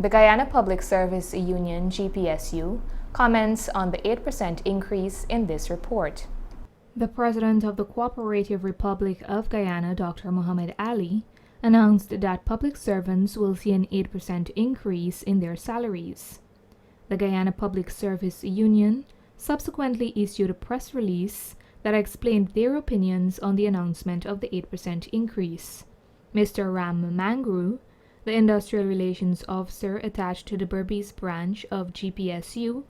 The Guyana Public Service Union, GPSU, comments on the 8% increase in this report. The President of the Cooperative Republic of Guyana, Dr. Muhammad Ali, announced that public servants will see an 8% increase in their salaries. The Guyana Public Service Union subsequently issued a press release that explained their opinions on the announcement of the 8% increase. Mr. Ram Mangru, the Industrial Relations Officer attached to the Berbice branch of GPSU,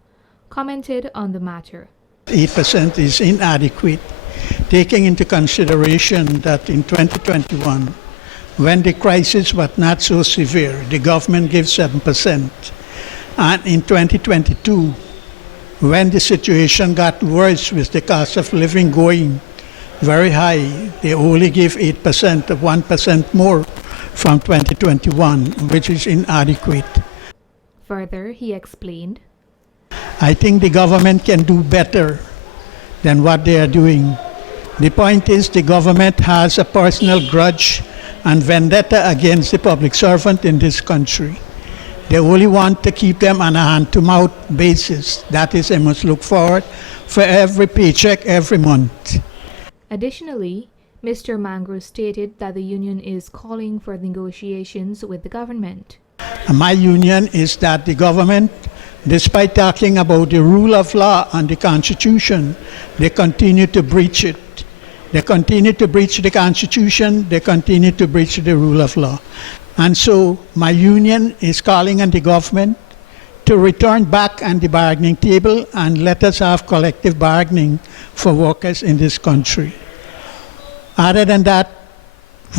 commented on the matter. 8% is inadequate, taking into consideration that in 2021, when the crisis was not so severe, the government gave 7%. And in 2022, when the situation got worse with the cost of living going very high, they only gave 8%, 1% more from 2021, which is inadequate. Further, he explained, I think the government can do better than what they are doing. The point is the government has a personal grudge and vendetta against the public servant in this country. They only want to keep them on a hand-to-mouth basis. That is, they must look forward for every paycheck every month. Additionally, Mr. Mangro stated that the union is calling for negotiations with the government. My union is that the government, despite talking about the rule of law and the Constitution, they continue to breach it. They continue to breach the Constitution, they continue to breach the rule of law. And so my union is calling on the government to return back on the bargaining table and let us have collective bargaining for workers in this country. Other than that,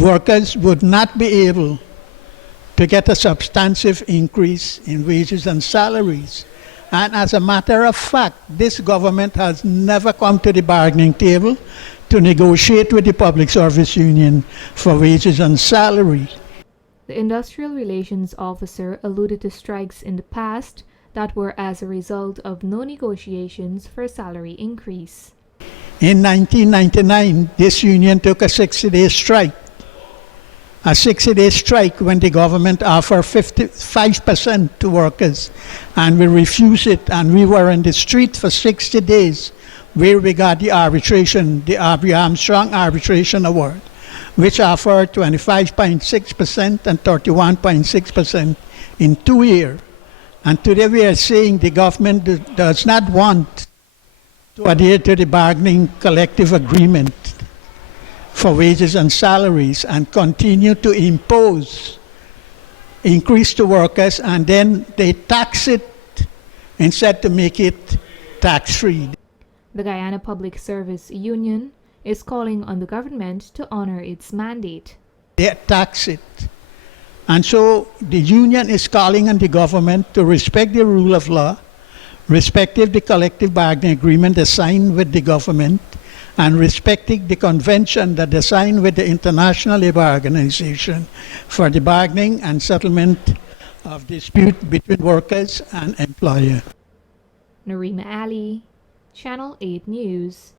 workers would not be able to get a substantive increase in wages and salaries. And as a matter of fact, this government has never come to the bargaining table to negotiate with the Public Service Union for wages and salary. The Industrial Relations Officer alluded to strikes in the past that were as a result of no negotiations for a salary increase. In 1999, this union took a 60-day strike. A 60-day strike when the government offered 55% to workers, and we refused it, and we were in the street for 60 days where we got the arbitration, the Armstrong Arbitration Award, which offered 25.6% and 31.6% in 2 years. And today we are saying the government does not want to adhere to the bargaining collective agreement for wages and salaries and continue to impose increase to workers, and then they tax it instead to make it tax-free. The Guyana Public Service Union is calling on the government to honor its mandate. They tax it. And so the union is calling on the government to respect the rule of law, respecting the collective bargaining agreement they signed with the government, and respecting the convention that they signed with the International Labour Organization for the bargaining and settlement of dispute between workers and employer. Narima Ali, Channel 8 News.